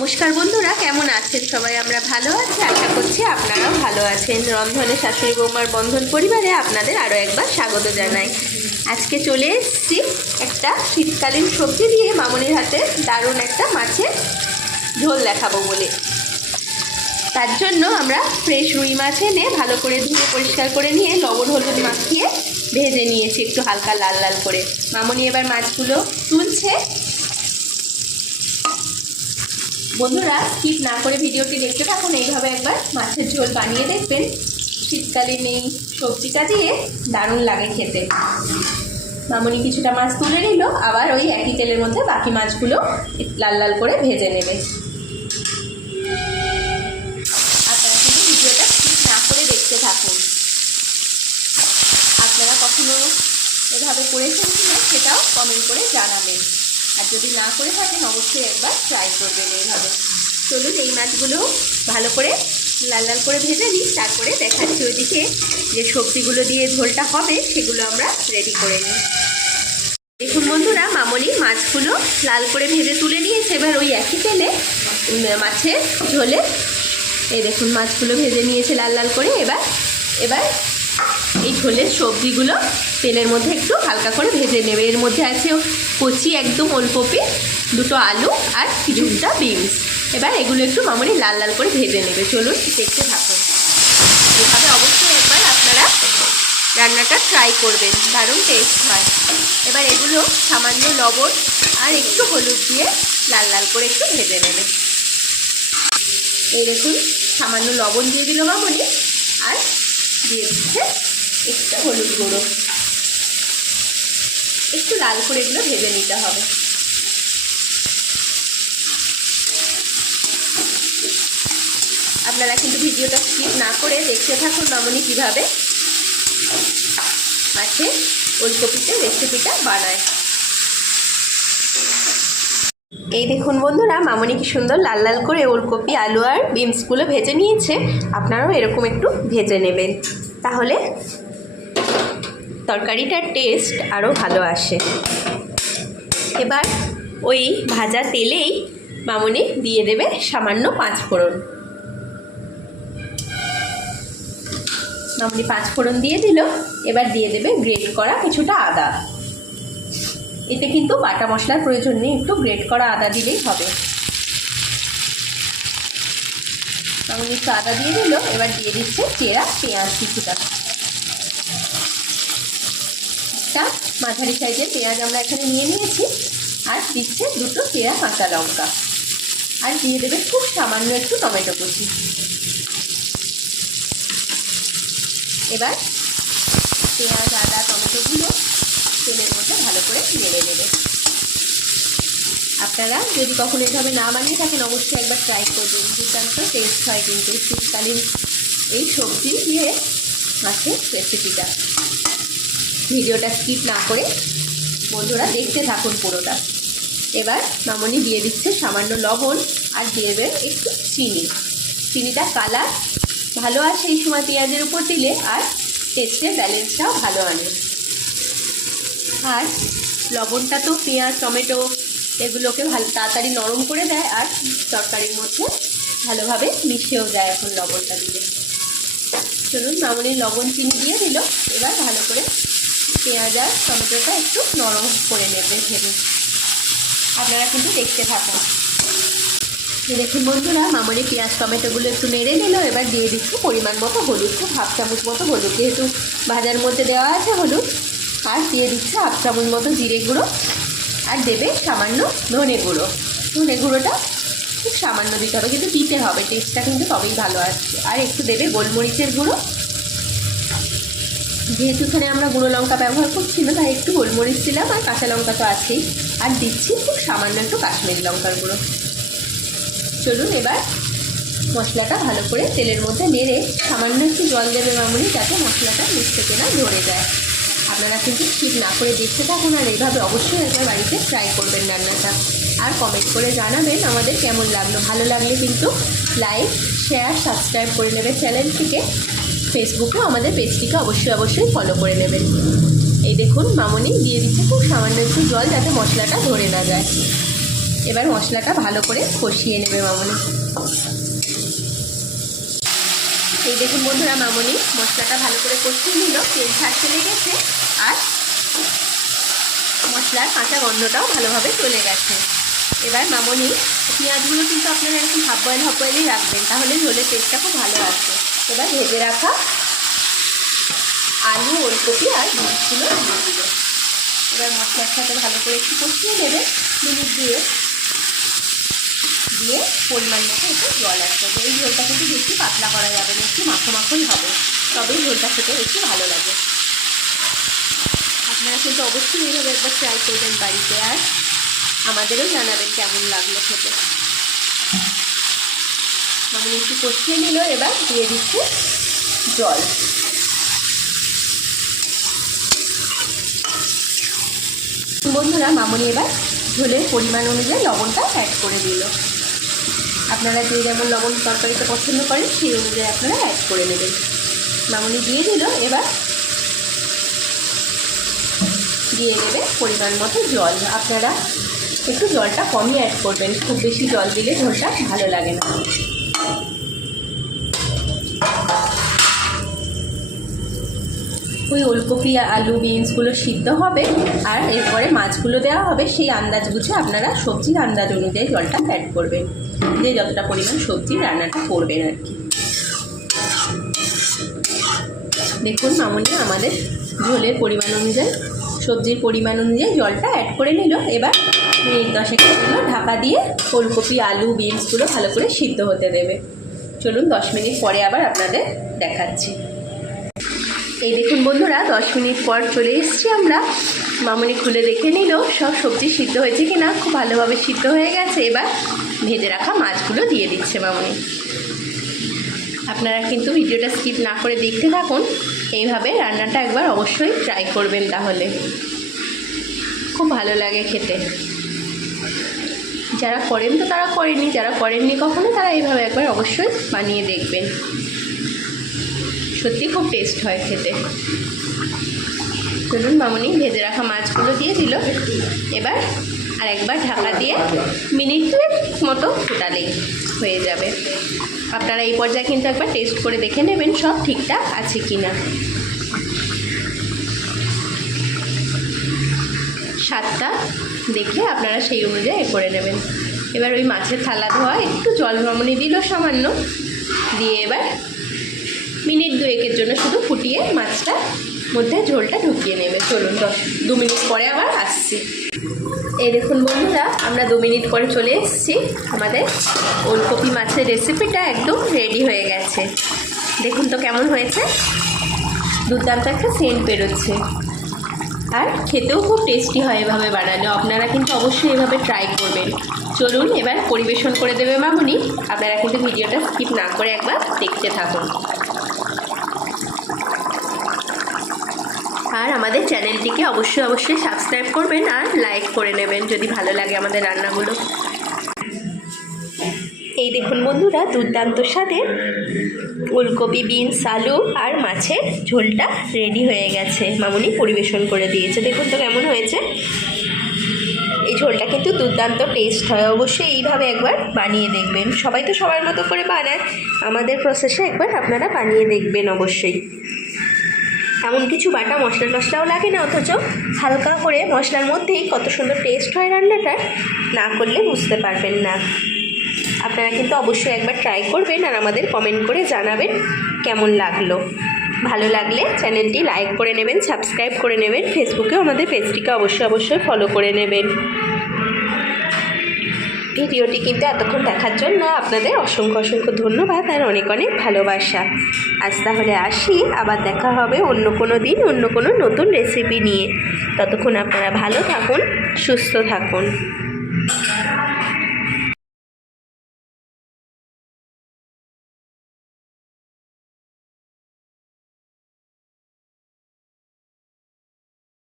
নমস্কার বন্ধুরা, কেমন আছেন সবাই? আমরা ভালো আছি, আশা করছি আপনারাও ভালো আছেন। রন্ধনে শাশুড়ি বৌমার বন্ধন পরিবারে আপনাদের আরও একবার স্বাগত জানাই। আজকে চলে এসেছি একটা শীতকালীন সবজি দিয়ে মামনির হাতে দারুণ একটা মাছের ঝোল দেখাবো বলে। তার জন্য আমরা ফ্রেশ রুই মাছ এনে ভালো করে ধুয়ে পরিষ্কার করে নিয়ে লবণ হলুদ মাখিয়ে ভেজে নিয়েছি একটু হালকা লাল লাল করে। মামনি এবার মাছগুলো তুলছে। বন্ধুরা, স্কিপ না করে ভিডিওটি দেখতে থাকুন, এইভাবে একবার মাছের ঝোল বানিয়ে দেখবেন। শীতকালীন এই সবজিটা দিয়ে দারুণ লাগে খেতে। মামনি কিছুটা মাছ তুলে নিল, আবার ওই একই তেলের মধ্যে বাকি মাছগুলো লাল লাল করে ভেজে নেবে। আপনারা কিন্তু ভিডিওটা স্কিপ না করে দেখতে থাকুন। আপনারা কখনো এভাবে করেছেন কিনা সেটাও কমেন্ট করে জানাবেন, আর যদি না করে থাকেন অবশ্যই একবার ট্রাই করবেন এইভাবে। চলুন এই মাছগুলো ভালো করে লাল লাল করে ভেজে নিই, তারপরে দেখাচ্ছি ওইদিকে যে সবজিগুলো দিয়ে ঝোলটা হবে সেগুলো আমরা রেডি করে নিই। দেখুন বন্ধুরা, মামনি মাছগুলো লাল করে ভেজে তুলে নিয়েছে। এবার ওই একই তেলে মাছের ঝোলে এই দেখুন মাছগুলো ভেজে নিয়েছে লাল লাল করে। এবার এই ঝোলের সবজিগুলো তেলের মধ্যে একটু হালকা করে ভেজে নেবে। এর মধ্যে আছে কচি একদম ওলকপি, দুটো আলু আর কিছুটা বিনস। এবার এগুলো একটু মামনি লাল লাল করে ভেজে নেবে। চলুন দেখতে থাকুন। এভাবে অবশ্যই একবার আপনারা রান্নাটা ট্রাই করবেন, দারুণ টেস্ট হয়। এবার এগুলো সামান্য লবণ আর একটু হলুদ দিয়ে লাল লাল করে একটু ভেজে নেবে। এই দেখুন সামান্য লবণ দিয়ে দিল মামনি, আর দিয়ে দিচ্ছে একটু হলুদ গুঁড়ো। একটু লাল করে এগুলো ভেজে নিতে হবে। আপনারা কিন্তু ভিডিওটা স্কিপ না করে দেখতে থাকুন মামনি কীভাবে মাছের ওলকপিতে রেসিপিটা বানায়। এই দেখুন বন্ধুরা, মামনি কি সুন্দর লাল লাল করে ওলকপি আলু আর বিনসগুলো ভেজে নিয়েছে। আপনারাও এরকম একটু ভেজে নেবেন, তাহলে তরকারিটার টেস্ট আরও ভালো আসে। এবার ওই ভাজা তেলেই মামনি দিয়ে দেবে সামান্য 5 ফোড়ন। মামনি 5 ফোড়ন দিয়ে দিল। এবার দিয়ে দেবে গ্রেট করা কিছুটা আদা। এতে কিন্তু বাটা মশলার প্রয়োজন নেই, একটু গ্রেট করা আদা দিলেই হবে। মামনি একটু আদা দিয়ে দিল। এবার দিয়ে দিচ্ছে চেরা পেঁয়াজ কিছুটা। একটা মাঝারি সাইজের পেঁয়াজ আমরা এখানে নিয়ে নিয়েছি। আর দিচ্ছে দুটো চেরা কাঁচা লঙ্কা, আর দিয়ে দেবে খুব সামান্য একটু টমেটো কুচি। এবার পেঁয়াজ আদা টমেটোগুলো তেলের মধ্যে ভালো করে নেড়ে নেবে। আপনারা যদি কখনো এভাবে না বানিয়ে থাকেন অবশ্যই একবার ট্রাই করবেন, দুর্দান্ত টেস্ট হয় কিন্তু শীতকালীন এই সবজি দিয়ে মাছের রেসিপিটা। ভিডিওটা স্কিপ না করে বন্ধুরা দেখতে থাকুন পুরোটা। এবার মামনি দিয়ে দিচ্ছে সামান্য লবণ, আর দিয়ে দেবে একটু চিনি। চিনিটা কালার ভালো আসে এই সময় পেঁয়াজের উপর দিলে, আর টেস্টের ব্যালেন্সটাও ভালো আনে। আর লবণটা তো পেঁয়াজ টমেটো এগুলোকে ভালো তাড়াতাড়ি নরম করে দেয়, আর তরকারির মধ্যে ভালোভাবে মিশেও যায় এখন লবণটা দিলে। চলুন মামনি লবণ চিনি দিয়ে দিল। এবার ভালো করে পেঁয়াজ আর টমেটোটা একটু নরম করে নেবে ভেবে। আপনারা কিন্তু দেখতে থাকুন। দেখুন বন্ধুরা, মামনি পেঁয়াজ টমেটোগুলো একটু নেড়ে নিল। এবার দিয়ে দিচ্ছি পরিমাণ মতো হলুদ, খুব 1/2 চামচ মতো হলুদ, যেহেতু ভাজার মধ্যে দেওয়া আছে হলুদ। আর দিয়ে দিচ্ছে 1/2 চামচ মতো জিরে গুঁড়ো, আর দেবে সামান্য ধনে গুঁড়ো। ধনে গুঁড়োটা খুব সামান্য দিতে হবে, কিন্তু দিতে হবে, টেস্টটা কিন্তু তবেই ভালো আসছে। আর একটু দেবে গোলমরিচের গুঁড়ো, যেহেতু এখানে আমরা গুঁড়ো লঙ্কা ব্যবহার করছি না তাই একটু গোলমরিচ দিলাম, আর কাঁচা লঙ্কা তো আছেই। আর দিচ্ছি খুব সামান্য একটু কাশ্মীরি লঙ্কার গুঁড়ো। চলুন এবার মশলাটা ভালো করে তেলের মধ্যে নেড়ে সামান্য একটু জল দেবে মামনি, যাতে মশলাটা নিচ থেকে না ধরে যায়। আপনারা কিন্তু স্কিপ না করে দেখতে থাকুন, আর এইভাবে অবশ্যই একবার বাড়িতে ট্রাই করবেন রান্নাটা। আর কমেন্ট করে জানাবেন আমাদের কেমন লাগলো। ভালো লাগলে কিন্তু লাইক শেয়ার সাবস্ক্রাইব করে নেবে চ্যানেলটিকে। ফেসবুকেও আমাদের পেজটিকে অবশ্যই ফলো করে নেবেন। এই দেখুন মামনি দিয়ে দিচ্ছে খুব সামান্য একটু জল, যাতে মশলাটা ধরে না যায়। এবার মশলাটা ভালো করে কষিয়ে নেবে মামনি। এই দেখুন বন্ধুরা, মামনি মশলাটা ভালো করে কষিয়ে নিল, তেল ছাড়তে লেগেছে আর মশলার কাঁচা গন্ধটাও ভালোভাবে চলে গেছে। এবার মামনি পেঁয়াজগুলো কিন্তু আপনারা এরকম হাফ বয়েলই রাখবেন, তাহলে ঝোলের টেস্টটা খুব ভালো আসবে। এবার ভেজে রাখা আলু, ওলকপি আর বিনসগুলো দিয়ে দিল। এবার মশলার সাথে ভালো করে একটু কষিয়ে নেবে মিনিট দিয়ে পরিমাণ মতো একটু জল আসবে। এই ঝোলটা কিন্তু বেশি পাতলা করা যাবে না, একটু মাখোই হবে, তবেই ঝোলটা খেতে একটু ভালো লাগে। আপনারা কিন্তু অবশ্যই এইভাবে একবার ট্রাই করবেন বাড়িতে, আর আমাদেরও জানাবেন কেমন লাগলো খেতে। মামনি একটু কষিয়ে নিল, এবার দিয়ে দিচ্ছে জল। বন্ধুরা, মামনি এবার ঝোলের পরিমাণ অনুযায়ী লবণটা অ্যাড করে দিল। আপনারা যে যেমন লবণ তরকারিতে পছন্দ করেন সেই অনুযায়ী আপনারা অ্যাড করে নেবেন। মামনি দিয়ে দিল, এবার দিয়ে নেবে পরিমাণ মতো জল। আপনারা একটু জলটা কমই অ্যাড করবেন, খুব বেশি জল দিলে ঝোলটা ভালো লাগে না। ওই ওলকপি, আলু, বিনসগুলো সিদ্ধ হবে আর এরপরে মাছগুলো দেওয়া হবে, সেই আন্দাজ বুঝে আপনারা সবজির আন্দাজ অনুযায়ী জলটা অ্যাড করবেন, যে যতটা পরিমাণ সবজি রান্নাটা করবেন আর কি। দেখুন মামনি আমাদের ঝোলের পরিমাণ অনুযায়ী, সবজির পরিমাণ অনুযায়ী জলটা অ্যাড করে নিল। এবার মিনিট 10-এর জন্য ঢাকা দিয়ে ওলকপি, আলু, বিনসগুলো ভালো করে সিদ্ধ হতে দেবে। চলুন 10 মিনিট পরে আবার আপনাদের দেখাচ্ছি। এই দেখুন বন্ধুরা, 10 মিনিট পর চলে এসেছি আমরা। মামনি খুলে দেখে নিল সব সবজি সিদ্ধ হয়েছে কিনা, খুব ভালোভাবে সিদ্ধ হয়ে গেছে। এবার ভেজে রাখা মাছগুলো দিয়ে দিচ্ছে মামনি। আপনারা কিন্তু ভিডিওটা স্কিপ না করে দেখতে থাকুন, এইভাবে রান্নাটা একবার অবশ্যই ট্রাই করবেন, তাহলে খুব ভালো লাগে খেতে। যারা করেন তো তারা করেনি, যারা করেননি কখনো তারা এইভাবে একবার অবশ্যই বানিয়ে দেখবেন, সত্যি খুব টেস্ট হয় খেতে। চলুন মামনি ভেজে রাখা মাছগুলো দিয়ে দিল। এবার আরেকবার ঢাকা দিয়ে মিনিট 2 মতো ফোটালেই হয়ে যাবে। আপনারা এই পর্যায়ে কিন্তু একবার টেস্ট করে দেখে নেবেন সব ঠিকঠাক আছে কি না। স্বাদটা দেখে আপনারা সেই অনুযায়ী করে নেবেন। এবার ওই মাছের থালা ধোয়া একটু জল মামনি দিল সামান্য, দিয়ে এবার মিনিট 2-এর জন্য শুধু ফুটিয়ে মাছটা মধ্যে ঝোলটা ঢুকিয়ে নেবে। চলুন 2 মিনিট পরে আবার আসছি। এই দেখুন বন্ধুরা, আমরা 2 মিনিট পরে চলে এসেছি। আমাদের ওলকপি মাছের রেসিপিটা একদম রেডি হয়ে গেছে। দেখুন তো কেমন হয়েছে, দুর্দান্ত একটা সেন্ট বেরোচ্ছে, আর খেতেও খুব টেস্টি হয় এভাবে বানালে। আপনারা কিন্তু অবশ্যই এভাবে ট্রাই করবেন। চলুন এবার পরিবেশন করে দেবে মামনি। আপনারা কিন্তু ভিডিওটা স্কিপ না করে একবার দেখতে থাকুন, আর আমাদের চ্যানেলটিকে অবশ্যই সাবস্ক্রাইব করবেন আর লাইক করে নেবেন যদি ভালো লাগে আমাদের রান্নাগুলো। এই দেখুন বন্ধুরা, দুর্দান্ত স্বাদের ওলকপি, বিনস, আলু আর মাছের ঝোলটা রেডি হয়ে গেছে। মামনি পরিবেশন করে দিয়েছে, দেখুন তো কেমন হয়েছে। এই ঝোলটা কিন্তু দুর্দান্ত টেস্ট হয়, অবশ্যই এইভাবে একবার বানিয়ে দেখবেন। সবাই তো সবার মতো করে বানায়, আমাদের প্রসেসে একবার আপনারা বানিয়ে দেখবেন অবশ্যই। এমন কিছু বাটা মশলাও লাগে না, অথচ হালকা করে মশলার মধ্যেই কত সুন্দর টেস্ট হয় রান্নাটা, না করলে বুঝতে পারবেন না। আপনারা কিন্তু অবশ্যই একবার ট্রাই করবেন আর আমাদের কমেন্ট করে জানাবেন কেমন লাগলো। ভালো লাগলে চ্যানেলটি লাইক করে নেবেন, সাবস্ক্রাইব করে নেবেন, ফেসবুকেও আমাদের পেজটিকে অবশ্যই ফলো করে নেবেন। ভিডিওটি কিন্তু এতক্ষণ দেখার জন্য আপনাদের অসংখ্য ধন্যবাদ আর অনেক ভালোবাসা। আজ তাহলে আসি, আবার দেখা হবে অন্য কোনো দিন অন্য কোনো নতুন রেসিপি নিয়ে। ততক্ষণ আপনারা ভালো থাকুন, সুস্থ থাকুন।